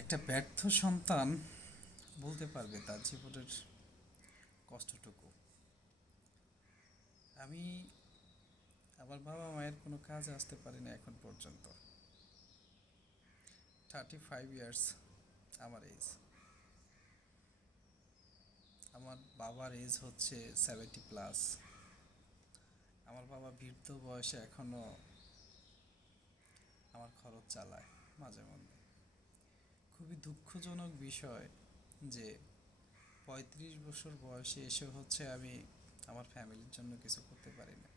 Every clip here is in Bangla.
একটা ব্যর্থ সন্তান বলতে পারবে তার জীবনের কষ্টটুকু। আমি আমার বাবা মায়ের কোনো কাজে আসতে পারি না এখন পর্যন্ত। 35 ইয়ার্স আমার এজ। আমার বাবার এজ হচ্ছে 70+। আমার বাবা বৃদ্ধ বয়সে এখনও আমার খরচ চালায় মাঝে মধ্যে। খুবই দুঃখজনক বিষয় যে 35 বছর বয়সে এসে হচ্ছে আমি আমার ফ্যামিলির জন্য কিছু করতে পারি না।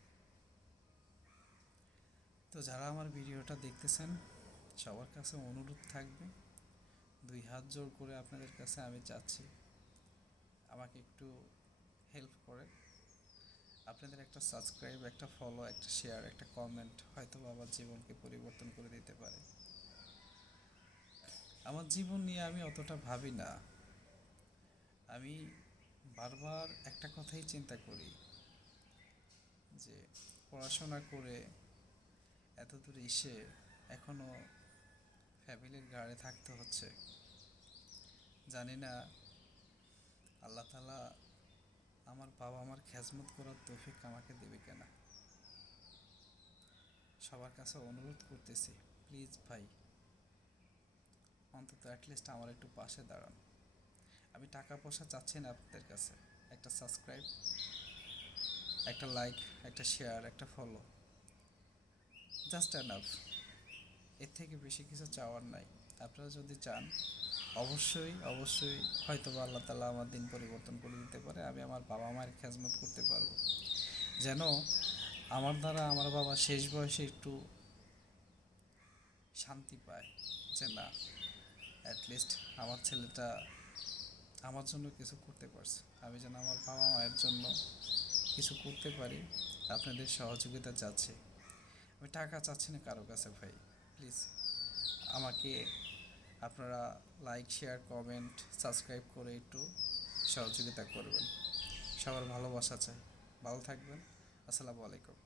তো যারা আমার ভিডিওটা দেখতেছেন সবার কাছে অনুরোধ থাকবে, দুই হাত জোর করে আপনাদের কাছে আমি চাচ্ছি আমাকে একটু হেল্প করে। আপনাদের একটা সাবস্ক্রাইব, একটা ফলো, একটা শেয়ার, একটা কমেন্ট হয়তো আমার জীবনকে পরিবর্তন করে দিতে পারে। আমার জীবন নিয়ে আমি অতটা ভাবি না। আমি বারবার একটা কথাই চিন্তা করি যে পড়াশোনা করে এত দূর এসে এখনও ফ্যামিলির ঘাড়ে থাকতে হচ্ছে। জানি না আল্লাহ তাআলা আমার বাবা মার খেজমত করার তৌফিক আমাকে দেবে কিনা। সবার কাছে অনুরোধ করতেছি, প্লিজ ভাই, অন্তত অ্যাটলিস্ট আমার একটু পাশে দাঁড়ান। আমি টাকা পয়সা চাচ্ছি না আপনাদের কাছে। একটা সাবস্ক্রাইব, একটা লাইক, একটা শেয়ার, একটা ফলো, জাস্ট এনাফ। এর থেকে বেশি কিছু চাওয়ার নাই। আপনারা যদি চান অবশ্যই অবশ্যই হয়তো বা আল্লাহ তাআলা আমার দিন পরিবর্তন করে দিতে পারে। আমি আমার বাবা মায়ের খেজমত করতে পারবো, যেন আমার দ্বারা আমার বাবা শেষ বয়সে একটু শান্তি পায়, যে না, অ্যাটলিস্ট আমার ছেলেটা আমার জন্য কিছু করতে পারছে। আমি যেন আমার বাবা মায়ের জন্য কিছু করতে পারি। আপনাদের সহযোগিতা চাচ্ছি। আমি টাকা চাচ্ছি না কারো কাছে ভাই। প্লিজ আমাকে আপনারা লাইক, শেয়ার, কমেন্ট, সাবস্ক্রাইব করে একটু সহযোগিতা করবেন। সবার ভালোবাসা চাই। ভালো থাকবেন। আসসালামু আলাইকুম।